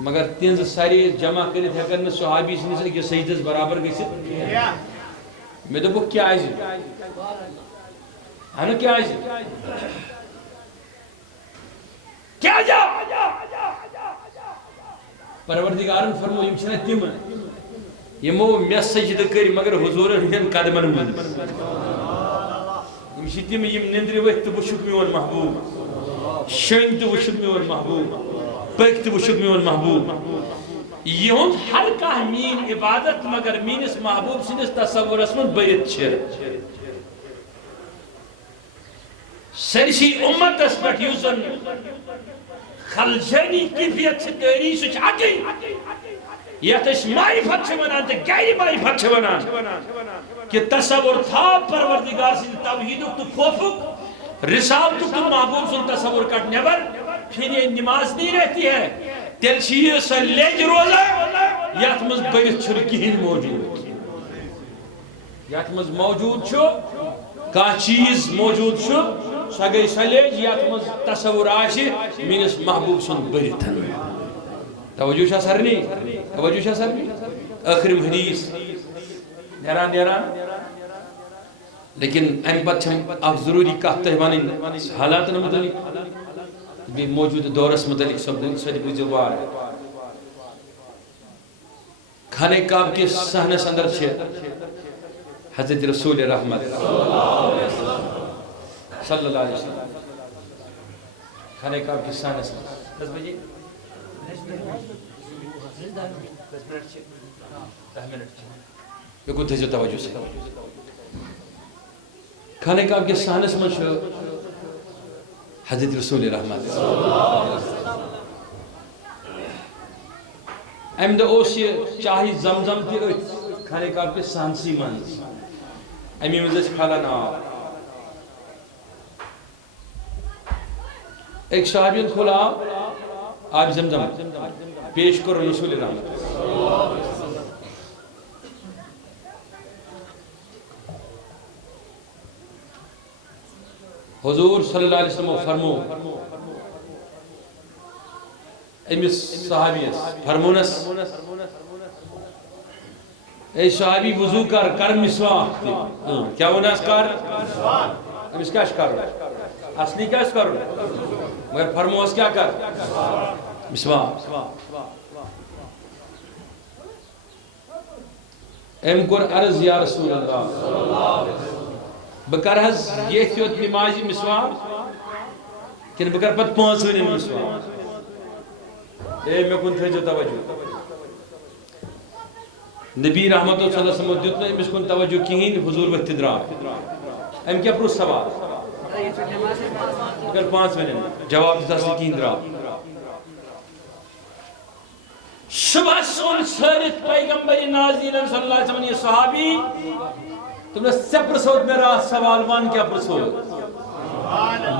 مگر تینز ساری جمع کرت ہے کرنے صحابی سے نہیں کہ سجدس برابر گئی سے میں تو کیا آئیزی ہاں کیا آئیزی کیا جا پروردگارن فرمو یم چھنا تیم یمو مے سجدہ کری مگر حضورن ہن قدمن من یم چھ تیم یم نندر ورت تو وچھک میون محبوب شین تو وچھک میون محبوب پک تو وچھک میون محبوب یہن ہر کانٛہہ مین عبادت مگر مینس محبوب سندس تصورس من برت چھ سرسی امتس پہ یس زن خلجانی کیفیت سے داری سچ اکی یت اس معرفت سے ونان تو غیر معرفت سے ونان کہ تصور تھا پروردگار سے توحیدک تو خوفک رسالتک تو محبوب سن تصور کٹ نیبر پھر یہ نماز نہیں رہتی ہے تیل چیئے سے لیج روزہ یت مز برت چھر کہین موجود یت مز موجود چھو کا چیز موجود چھو سا گئی سلیج یت مز تصور آشی مینس محبوب سن برتن توجہ شاہ سرنی توجہ شاہ سرنی آخرم حدیث نیران لیکن ام پت چھم اخ ضروری کہت تہوانی حالات متعلق بھی موجود دورس متعلق سب بزوار کھانے کعب کے صحنس اندر چھے حضرت رسول رحمت صلی اللہ علیہ وسلم کھانے کعب کے صحنس اندر 10 بجے بکن تھے جو توجہ سے کھانے کعب کے صحنس من چھو حضرت رسول رحمت ام دہ اوس یہ چاہی زمزم تہ ات خانے کعبہ کے سانسی منز امی مز کھالان آب ایک صحابین کھولا آب زمزم پیش کرو رسول رحمت حضور صلی اللہ علیہ وسلم فرمو امس صحابیس فرمونس اے صحابی وضو کر مسواک کیا وناس کر امس کیا کر اصلی کیا کر مگر فرموس کیا کر مسواک ام کور عرض یا رسول اللہ بکر حض یہ تیوت نمازی مسواک کن بکر پت 5 ونی مسواک اے میں کن تھے جو توجہ نبی رحمت صلی اللہ علیہ وسلم دیتنا امس کن توجہ کہیں حضور وقت درا ام کیا پروس سوال بکر 5 ونی جواب دیتا سے کہیں درا صبح سون سرت پیغمبر نازین صلی اللہ علیہ وسلم یہ صحابی تم نے سے پرسود میرا سوال مان کیا پرسود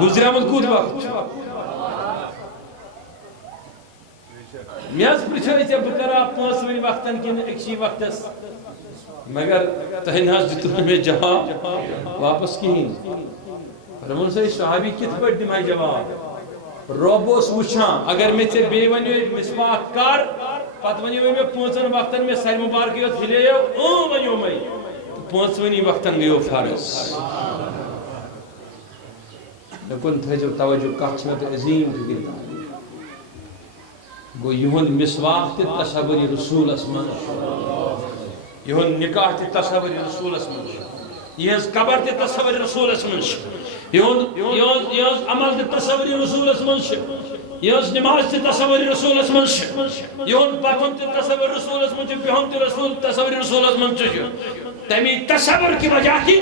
گزریا مد کود وقت میاز پرچھوئی چے بکرا 5 ونی وقتن کن اکشی وقتس مگر تہناز جتنے میں جواب واپس کہیں فرمون سے صحابی کت پر دمائی جواب روبوس وچھاں اگر میں سے بے ونیو مسواک کر پت ونیو میں 5 وقتن میں سر مبارکیت ہلے ونیو میں 5 ونی وقتن گئیو فرض لیکن تھے جو توجہ کچھ میں عظیم گرتا گو یہن مسواک تے تصور رسول اسمان یہن نکاح تے تصور رسول اسمان یہ قبر تے تصور رسول اسمان یہ عمل تے تصور رسول اسمان یہ نماز تے تصور رسول اسمان یہ پتن تے تصور رسول اسمان بہن تے رسول تصور رسول اسمان تمی تصور کی وجہ کی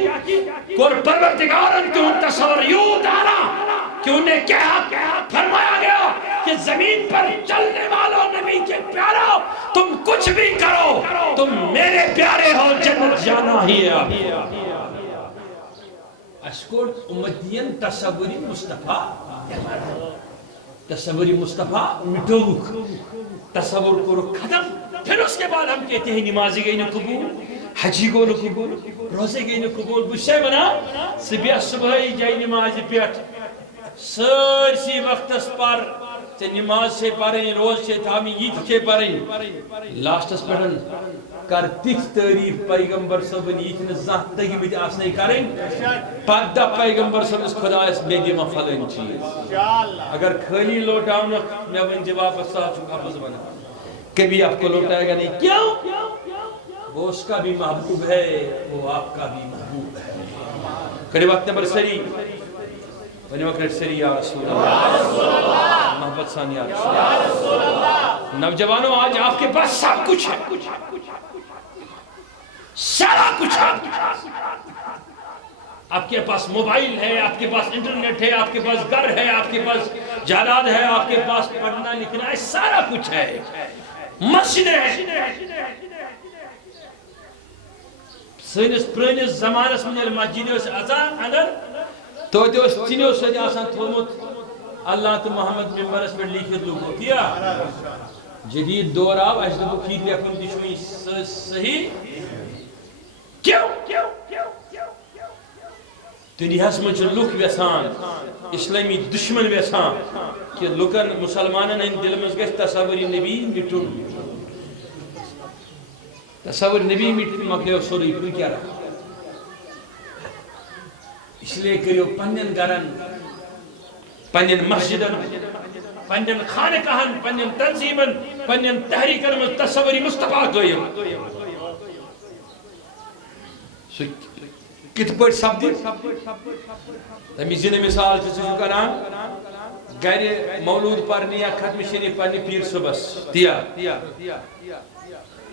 کور پروردگارن کیوں تصور یوں ڈالا کہ انہیں کیا فرمایا گیا کہ زمین پر چلنے والوں نبی کے پیارو تم کچھ بھی کرو تم میرے پیارے ہو جنت جانا ہی ہے اشکر امتین تصوری مصطفیٰ مٹوک تصور کو ختم پھر اس کے بعد ہم کہتے ہیں نمازی گئی نہ قبول حجی کو نہ قبول روزے گئی نہ قبول بشے بنا صبح صبحی جائی نمازی پیٹ سرسی وقتس پر تے نماز سے پڑھیں روز سے تامی عید سے پڑھیں لاسٹس پڑھن کر تک تعریف پیغمبر صبن عید نزاہ تگی بھی آسنے کریں پدہ پیغمبر صبن اس خدا اس میں دیما فلن چیز اگر خالی لوٹاؤں میں ون جواب صاحب چکا پس بنا کبھی آپ کو لوٹائے گا نہیں کیوں وہ اس کا بھی محبوب ہے وہ آپ کا بھی محبوب ہے کڑے وقت نمبر سری ونی وقت سری یا رسول اللہ محبت ثانی یا رسول اللہ نوجوانوں آج آپ کے پاس سب کچھ ہے سارا کچھ ہے آپ کے پاس موبائل ہے آپ کے پاس انٹرنیٹ ہے آپ کے پاس گھر ہے آپ کے پاس جائیداد ہے آپ کے پاس پڑھنا لکھنا ہے سارا کچھ ہے مسجد ہے سینس پرانس زمانس من مسجد اذان اگر تو چنیو سجا آسان تھومت اللہ تو محمد ممبرس پر لکھت لوگو کیا جدید دور آو اجدب و کھید لیکن دشوئی صحیح کیوں دنیا اس منچ لوگ ویسان اسلامی دشمن ویسان کہ لوکن مسلمانن ان دل میں گئے تصور نبی مٹن تصور نبی مٹن مکلیو سوری پھر کیا رہا اس لئے کریو پنین گرن پنین مسجدن پنین خانقاہن پنین تنظیمن پنین تحریکن میں تصوری مصطفیٰ گوئیم کت پر سب دی تمیزین مثال سے جو کران غیر مولود پرنی یا ختم شریف پرنی پیر صبح دیا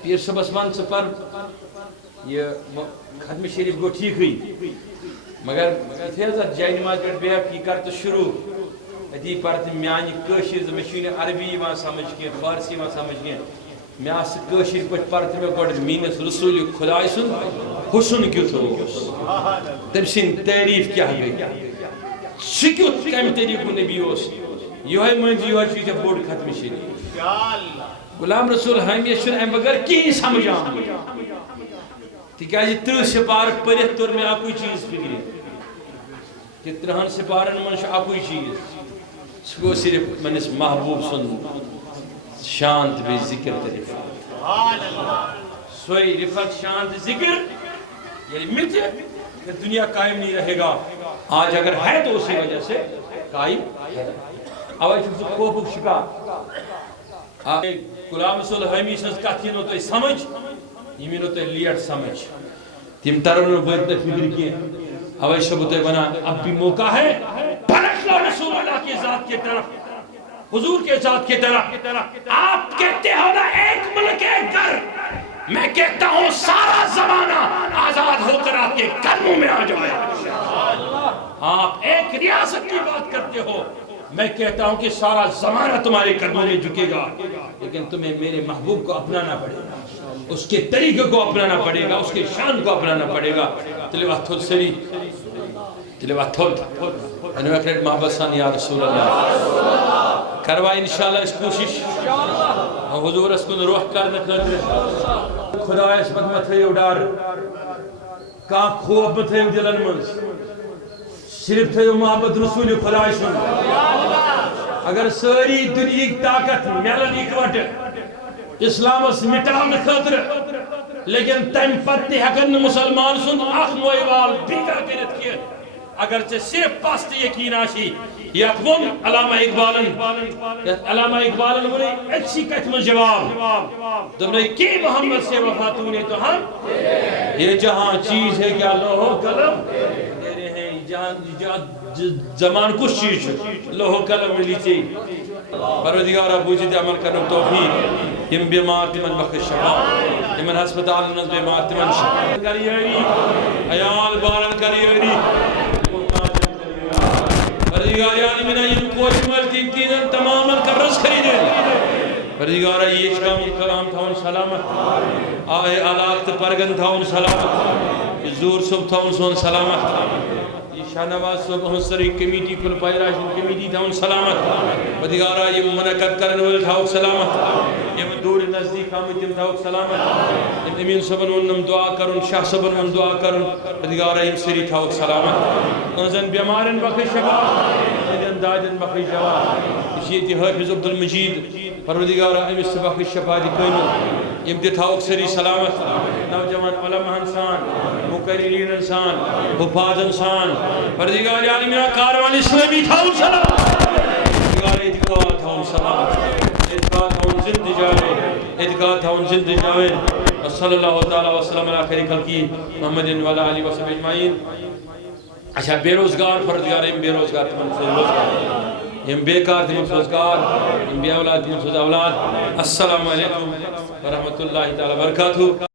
پیر صبح مان سے پر یہ ختم شریف کو ٹھیک ہوئی مگر فیضت جائے نماز پر بے حق کی کرت شروع ادی پرت میانی کشیر مشین عربی وہاں سمجھ گئے فارسی وہاں سمجھ گئے میں آس کشیر پہ پرت میں گوڑ مینس رسول خدای سن حسن کیت تم سن تعریف کیا گئی سکیت کم طریقہ نبی اس یہ منز یہ چیز بوڑ ختم شریف غلام رسول ہمیشہ ام بغیر کی سمجھان تکیازِ 30 سپار پرت تور میں اکوئی چیز فکر کہ 30 سپارن من اکوئی چیز سو صرف منس محبوب سن شانت بے ذکر تے رفعت سوئی رفعت شانت ذکر یعنی مت کہ دنیا قائم نہیں رہے گا آج اگر ہے تو اسی وجہ سے قائم ہے آواز خوف شکار غلام رسول ہمی سنس کتھ ینو تو سمجھ یمینو تو لیٹ سمجھ تم ترون بہت فکر کیے آواز شب تو بنا اب بھی موقع ہے پلٹ لو رسول اللہ کی ذات کی طرف حضور کے ذات کی طرف آپ کہتے ہو نا ایک ملک ایک گھر میں کہتا ہوں سارا زمانہ آزاد ہو کر آپ کے قدموں میں آ جائے آپ ایک ریاست کی بات کرتے ہو میں کہتا ہوں کہ سارا زمانہ تمہارے قدموں میں جھکے گا لیکن تمہیں میرے محبوب کو اپنانا پڑے گا اس کے طریقے کو اپنانا پڑے گا اس کے شان کو اپنانا پڑے گا تلوات تھوڑ سری تلوات تھوڑ انہوں اکریٹ محبت سان یا رسول اللہ کروا انشاءاللہ اس کوشش حضور اس کو روح کرنے خطر خدا اس مت ہے اڈار کا خوف مت ہے دلن منز صرف تھے محبت رسول خدا سن اگر ساری دنیا کی طاقت میلن اکوٹ اسلام اس مٹاؤن خطر لیکن تم پتی حقن مسلمان سن اخ مویوال بیگا کرت کیا اگرچہ صرف پاست یقین آشی یقون علامہ اقبالن بولے اچھی کتم جواب تم نے کی محمد سے وفاتون تو ہم یہ جہاں چیز ہے کیا لوہو قلم تیرے ہیں زمان کچھ چیز لوہو قلم ملی چی پروردگار ابو جد عمل کرنے توفیق یم بیمار تمن بخش شفا یمن ہسپتال نز بیمار تمن شفا کریری عیال بارن کریری پروردگار یعنی منہ یم کوچ ملتی تینن تماما کرز خریدے پروردگار یہ کلام تھاون سلامت آئے علاقت پرگن تھاون سلامت زور صبح تھاون سون سلامت شاہ نواز صبح حسری کمیٹی کل پائراشن کمیٹی تھاون سلامت پروردگارا یہ منعقد کرن ول تھاو سلامت یہ دور نزدیک آمد تم تھاو سلامت امین صبح انم دعا کرن شاہ صبح انم دعا کرن پروردگارا یہ سری تھاو سلامت انزن بیمارن بخش شفا انزن دادن بخش شفا اسی حافظ عبدالمجید پروردگارا امس سے بخش شفا دی قیمت یم دی تھاو سری سلامت نوجوان علماء انسان مقررین انسان حفاظ انسان پروردگار عالمین کاروان اسلامی تھاو سلامت پروردگار اتقاء تھاو سلامت اتقاء تھاو زند جاوے اتقاء تھاو زند جاوے صلی اللہ تعالی وسلم علی خیر خلقی محمد و علی وسلم اجمعین اچھا بے روزگار پروردگار یم بے روزگار تمن سے روزگار یم بیکار تمن روزگار یم بے اولاد تمن اولاد السلام علیکم ورحمۃ اللہ تعالی وبرکاتہ